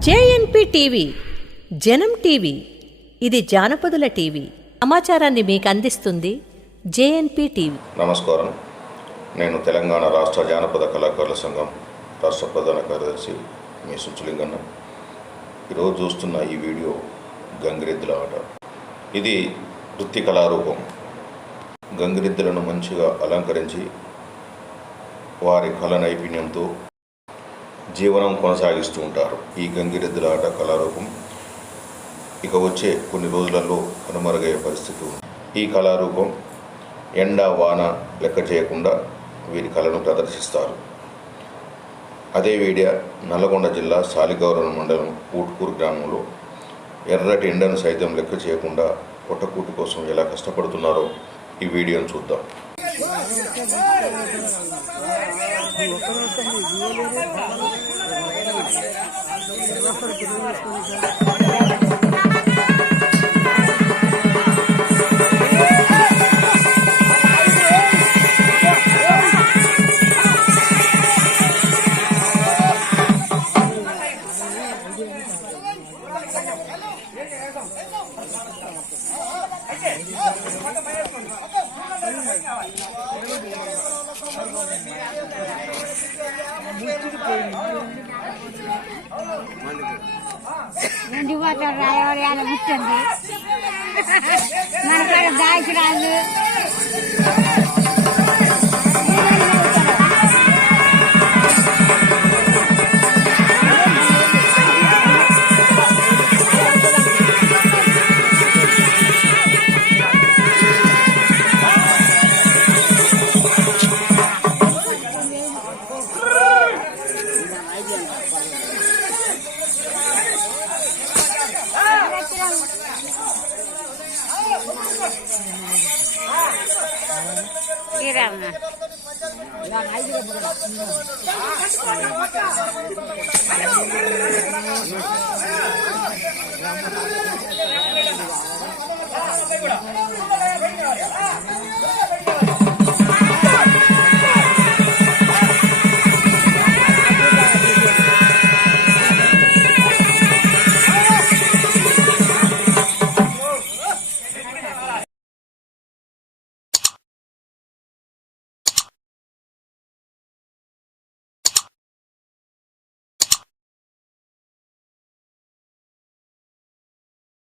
జేఎన్పీ TV జనం TV ఇది జానపదుల TV. సమాచారాన్ని మీకు అందిస్తుంది జేఎన్పీ టీవీ. నమస్కారం. నేను తెలంగాణ రాష్ట్ర జానపద కళాకారుల సంఘం రాష్ట్ర ప్రధాన కార్యదర్శి మీ సుంచులింగన్న. ఈరోజు చూస్తున్న ఈ వీడియో గంగిరెద్దుల ఆట. ఇది వృత్తి కళారూపం. గంగిరెద్దులను మంచిగా అలంకరించి వారి కళ నైపుణ్యంతో జీవనం కొనసాగిస్తూ ఉంటారు. ఈ గంగిరెద్దుల ఆట కళారూపం ఇక వచ్చే కొన్ని రోజులలో కనుమరుగయ్యే పరిస్థితి ఉంది. ఈ కళారూపం ఎండ వాన లెక్క చేయకుండా వీరి కళను ప్రదర్శిస్తారు. అదే వీడియో నల్లగొండ జిల్లా సాలిగౌరవం మండలం ఊట్కూరు గ్రామంలో ఎర్రటి ఎండను సైతం లెక్క చేయకుండా పొట్టకూటి కోసం ఎలా కష్టపడుతున్నారో ఈ వీడియోను చూద్దాం. కూర్చోండి మన కాడ దాచి రాదు.